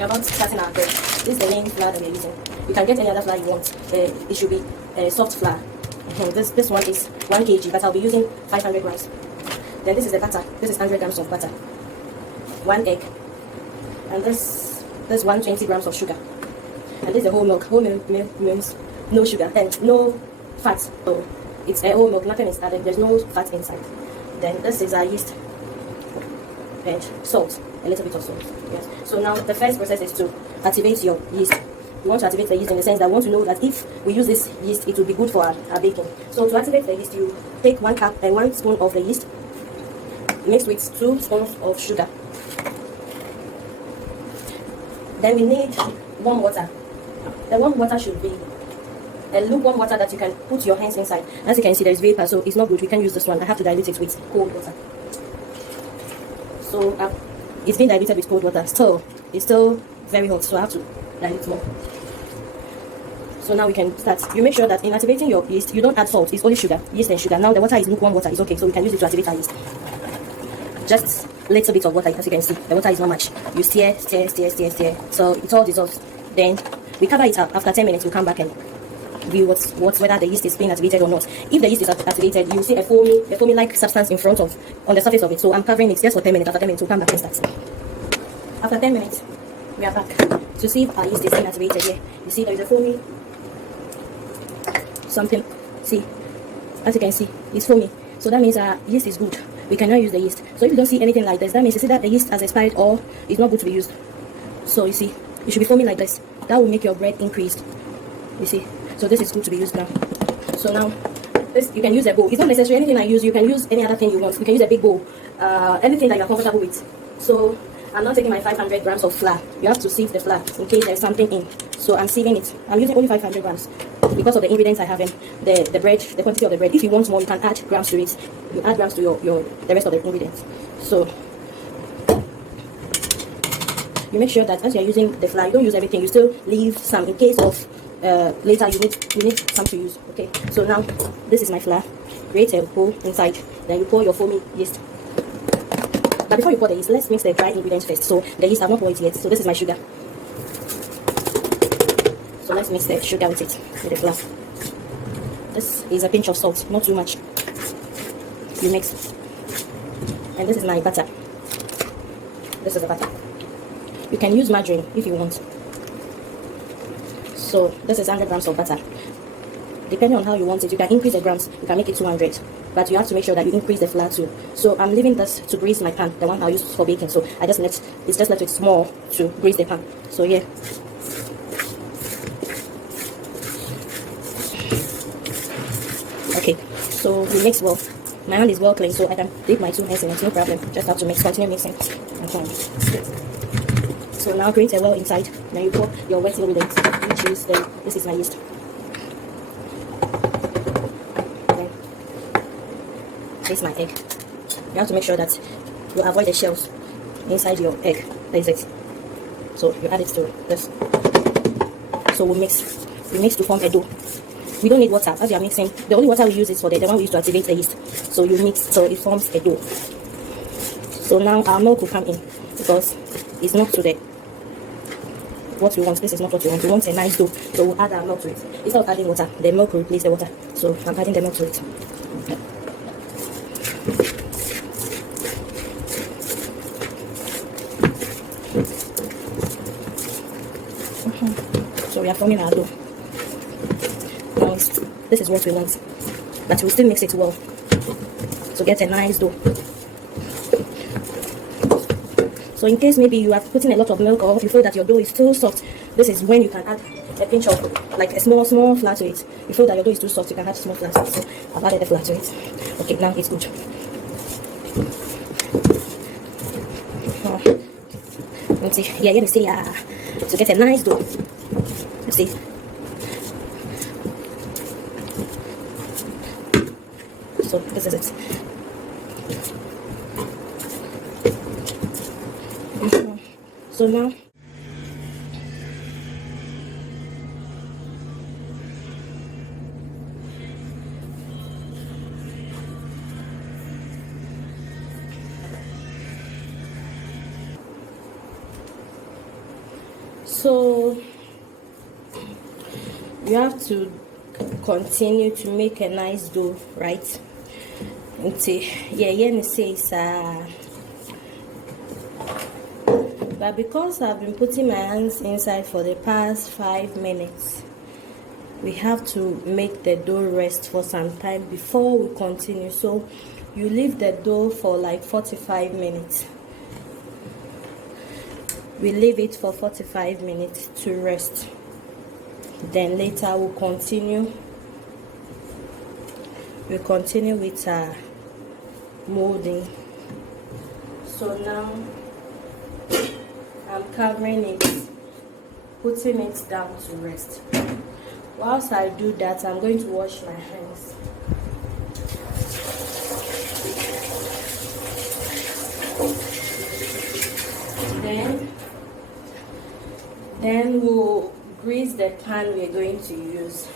we're about starting our bread. This is the main flour that we're using. You can get any other flour you want. It should be soft flour. This one is 1 kg, but I'll be using 500 grams. Then this is the butter. This is 100 grams of butter. 1 egg. And this 120 grams of sugar. And this is the whole milk. Whole milk means no sugar and no fat. So it's a whole milk, nothing is added, there's no fat inside. Then this is our yeast and salt, a little bit of salt. Yes. So now the first process is to activate your yeast. You want to activate the yeast in the sense that we want to know that if we use this yeast, it will be good for our baking. So to activate the yeast, you take 1 cup and 1 spoon of the yeast mixed with 2 spoons of sugar. Then we need warm water. The warm water should be a lukewarm water that you can put your hands inside. As you can see, there is vapor, so it's not good. We can use this one. I have to dilute it with cold water. So it's been diluted with cold water. So it's still very hot, so I have to dilute more. So now we can start. You make sure that in activating your yeast, you don't add salt. It's only sugar, yeast and sugar. Now the water is lukewarm water. It's okay, so we can use it to activate our yeast. Just a little bit of water, as you can see. The water is not much. You stir. So it all dissolves. Then we cover it up. After 10 minutes, we come back and view whether the yeast is being activated or not. If the yeast is activated, you see a foamy like substance on the surface of it. So I'm covering it just for 10 minutes. After 10 minutes, we'll come back and start. After 10 minutes, we are back to see if our yeast is being activated. Here, you see there is a foamy something. See, as you can see, it's foamy. So that means our yeast is good. We can now use the yeast. So if you don't see anything like this, that means you see that the yeast has expired or is not good to be used. So you see, it should be foaming like this. That will make your bread increased. You see. So this is good to be used now. So now, this you can use a bowl. It's not necessary anything I use. You can use any other thing you want. You can use a big bowl, anything that you're comfortable with. So I'm not taking my 500 grams of flour. You have to sieve the flour in case there's something in. So I'm sieving it. I'm using only 500 grams because of the ingredients I have in the bread, the quantity of the bread. If you want more, you can add grams to it. You add grams to the rest of the ingredients. So you make sure that as you're using the flour, you don't use everything. You still leave some in case of later you need some to use. Okay, so now this is my flour. Create a bowl inside, then you pour your foamy yeast. But before you pour the yeast, let's mix the dry ingredients first. So the yeast I've not poured it yet. So this is my sugar. So let's mix the sugar with it, with the flour. This is a pinch of salt, not too much. You mix. And this is my butter. This is the butter. You can use margarine if you want. So this is 100 grams of butter. Depending on how you want it, you can increase the grams. You can make it 200, but you have to make sure that you increase the flour too. So I'm leaving this to grease my pan, the one I'll use for baking. So it's just left with small to grease the pan. So yeah. Okay, so we mix well. My hand is well clean, so I can dip my 2 hands in it, no problem. Just have to continue mixing. So now create a well inside. Then you pour your wet ingredients, which is this is my yeast. Then this is my egg. You have to make sure that you avoid the shells inside your egg. That is it. So you add it to this. So we mix to form a dough. We don't need water as you are mixing. The only water we use is for the one we use to activate the yeast. So you mix so it forms a dough. So now our milk will come in because it's not to the what we want. This is not what we want. We want a nice dough. So we'll add our milk to it. Instead of adding water, the milk will replace the water. So I'm adding the milk to it. So we are forming our dough. Now this is what we want. But we'll still mix it well to get a nice dough. So in case maybe you are putting a lot of milk or you feel that your dough is too soft, this is when you can add a pinch of like a small flour to it. You feel that your dough is too soft, you can add small flour to it. So I've added the flour to it. Okay, now it's good. Let's see. Yeah, you see, to get a nice dough. Let's see. So this is it. So now So you have to continue to make a nice dough, right? Until yeah says but because I've been putting my hands inside for the past 5 minutes, we have to make the dough rest for some time before we continue. So you leave the dough for like 45 minutes. We leave it for 45 minutes to rest. Then later we'll continue with our molding. So now I'm covering it, putting it down to rest. Whilst I do that, I'm going to wash my hands. Then we'll grease the pan we're going to use.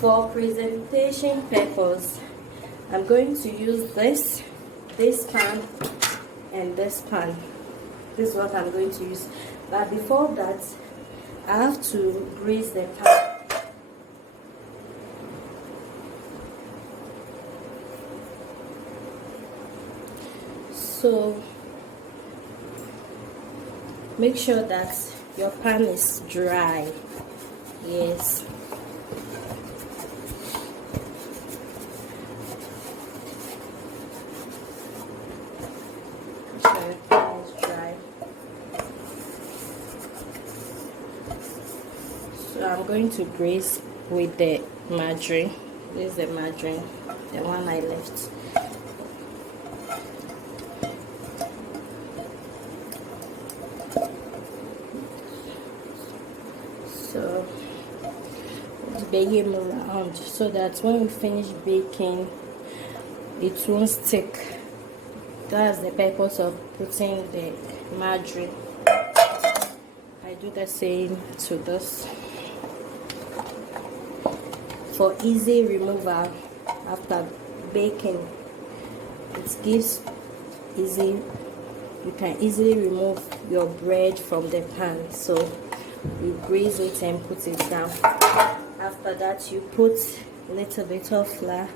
For presentation purpose, I'm going to use this pan and this pan. This is what I'm going to use. But before that, I have to grease the pan. So make sure that your pan is dry. Yes. So I'm going to grease with the margarine. This is the margarine, the one I left. So bake him around so that when we finish baking, it won't stick. That's the purpose of putting the margarine. I do the same to this for easy removal after baking. It gives easy, you can easily remove your bread from the pan. So you grease it and put it down. After that, you put a little bit of flour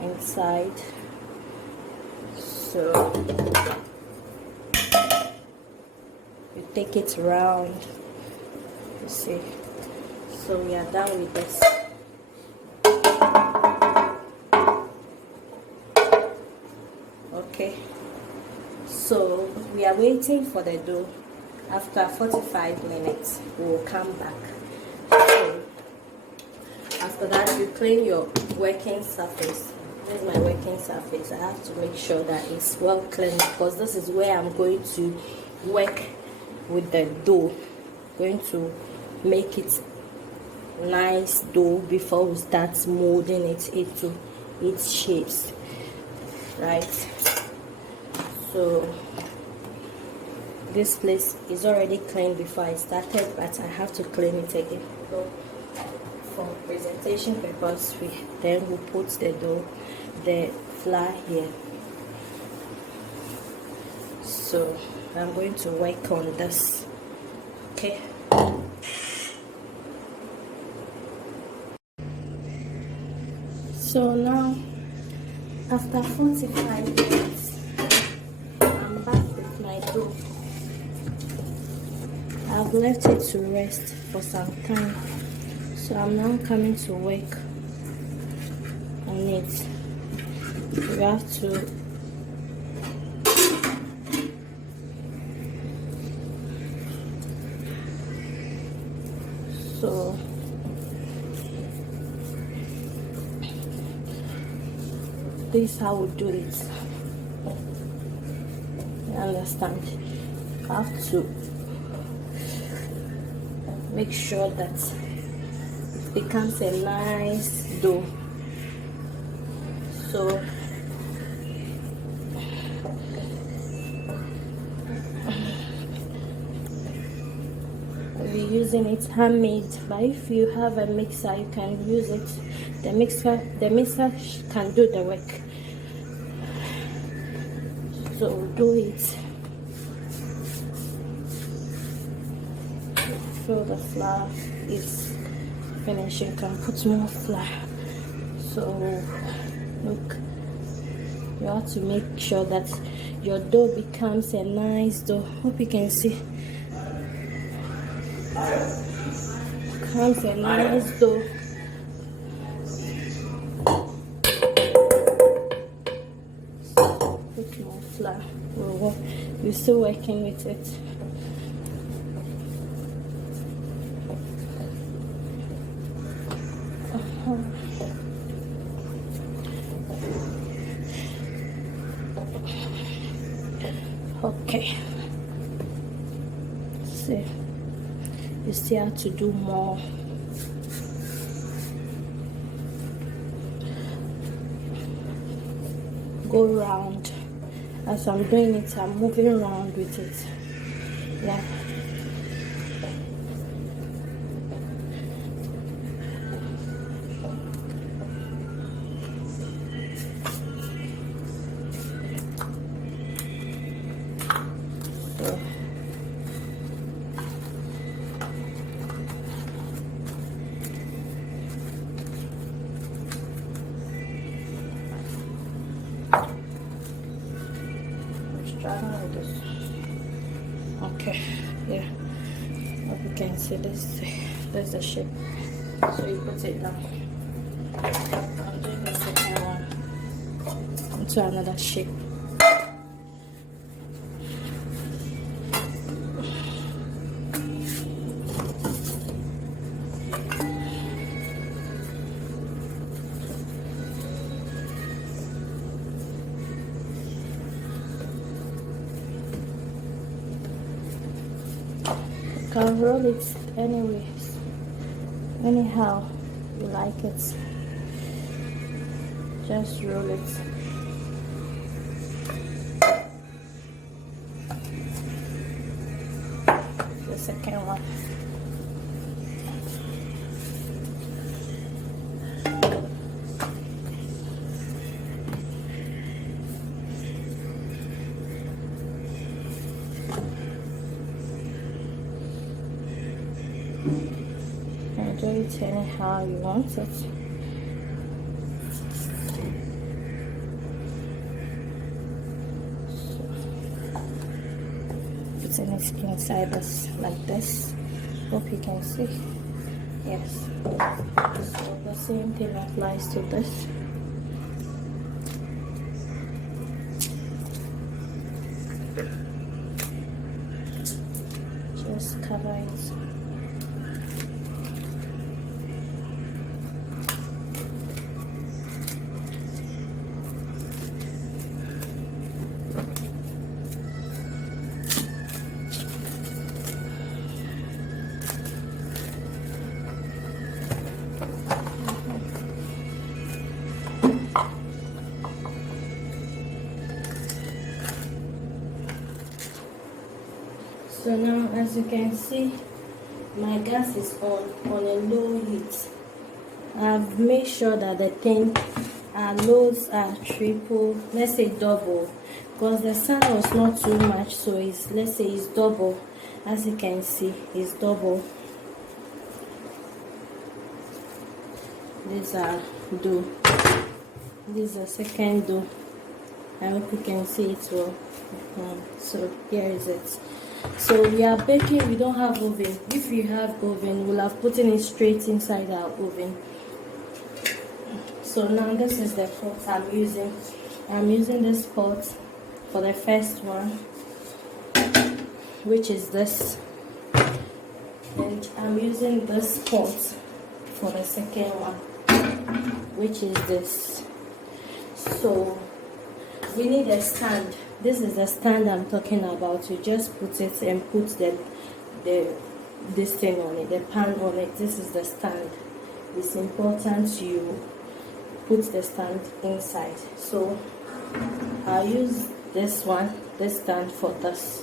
inside. So you take it around, you see. So we are done with this. Okay, so we are waiting for the dough. After 45 minutes we will come back. So after that, you clean your working surface. This is my working surface. I have to make sure that it's well cleaned because this is where I'm going to work with the dough. Going to make it nice dough before we start molding it into its shapes, right? So this place is already cleaned before I started, but I have to clean it again. So for presentation purpose, then we'll put the dough, the flour here. So I'm going to work on this. Okay. So now, after 45 minutes, I'm back with my dough. I've left it to rest for some time. So I'm now coming to work on it. You have to so this is how we do it. You understand? You have to make sure that it becomes a nice dough. So we're using it handmade, but if you have a mixer, you can use it. The mixer can do the work. So we'll do it. feel the flour is finished, you can put more flour. So look, you have to make sure that your dough becomes a nice dough. Hope you can see. Becomes a nice dough. Put more flour. We're still working with it. Okay. See, you still have to do more. Go round. As I'm doing it, I'm moving around with it. Yeah. Okay, yeah. Hope you can see this. There's the shape. So you put it down. I'm doing the second one into another shape. You can roll it anyways, anyhow you like it. Just roll it. The second one. And do it anyhow you want it. Putting it inside this like this. Hope you can see. Yes. So the same thing applies to this. Just cover it. So now, as you can see, my gas is on a low heat. I've made sure that the thing, loads are triple, let's say double, because the sun was not too much, so let's say it's double. As you can see, it's double. These are dough. This is a second dough. I hope you can see it well. So here is it. So we are baking. We don't have oven. If we have oven, we'll have put it straight inside our oven. So now this is the pot I'm using. I'm using this pot for the first one, which is this, and I'm using this pot for the second one, which is this. So we need a stand. This is the stand I'm talking about. You just put it and put this thing on it, the pan on it. This is the stand. It's important you put the stand inside. So I'll use this stand for this.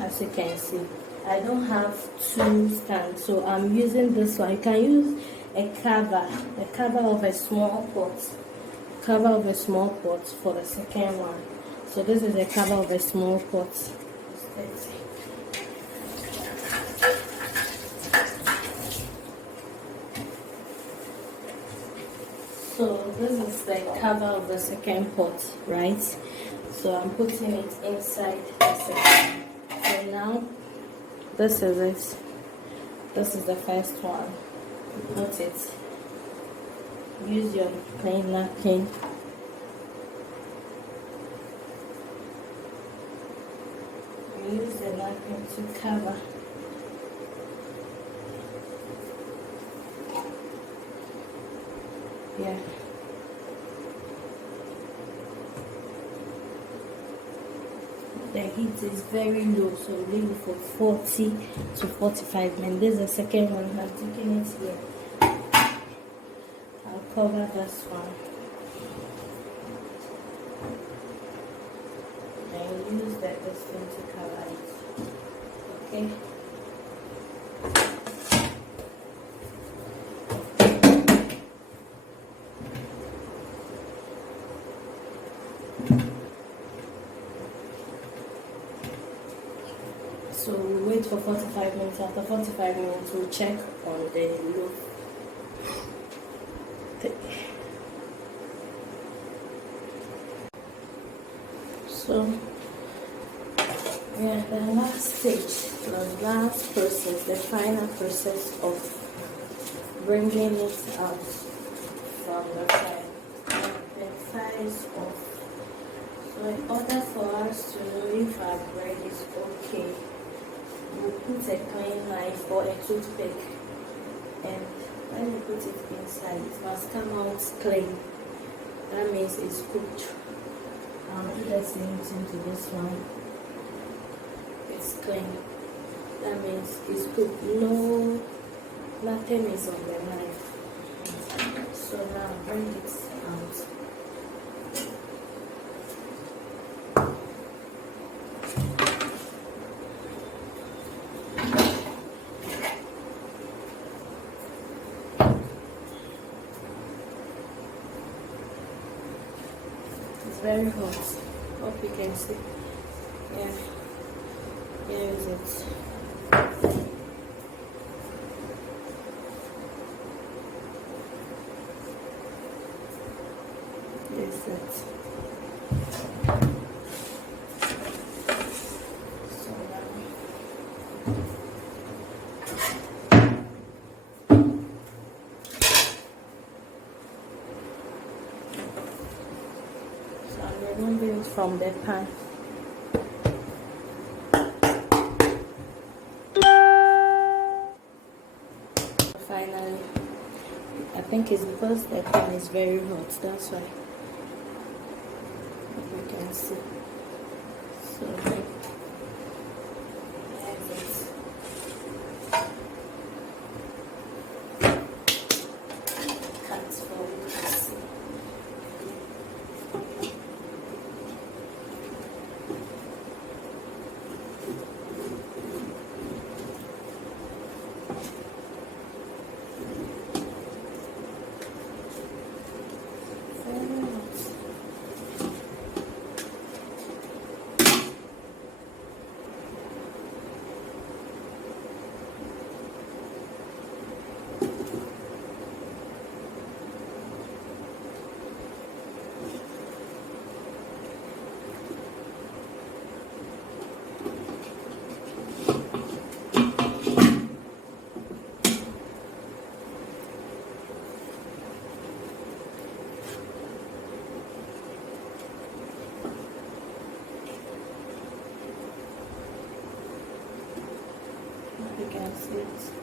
As you can see, I don't have two stands, so I'm using this one. You can use a cover of a small pot. Cover of a small pot for the second one. So this is a cover of a small pot. this is the cover of the second pot, right? So I'm putting it inside the second. So now this is it. This is the first one. Put it. Use your clean napkin. Use the napkin to cover. Yeah. The heat is very low, so leave it for 40 to 45 minutes. This is the second one. I'm taking it here. I'll cover this one. And use this thing to cover it. Okay. So we wait for 45 minutes. After 45 minutes, we'll check on the loaf. So, yeah, the last stage, the last process, the final process of bringing it out from the fire. The fire is off. So in order for us to know if our bread is okay, we'll put a clean knife or a toothpick, and when we put it inside, it must come out clean. That means it's cooked. I'll do the same thing to this one. It's clean. That means it's cooked. No, nothing is on the knife. So now bring it out. Very hot. Hope you can see. Yeah. Here is it. This is it. So remove it from the pan. Finally, I think it's because the pan is very hot, that's why. You can see. So there's it. Cut for you to see. You can see it.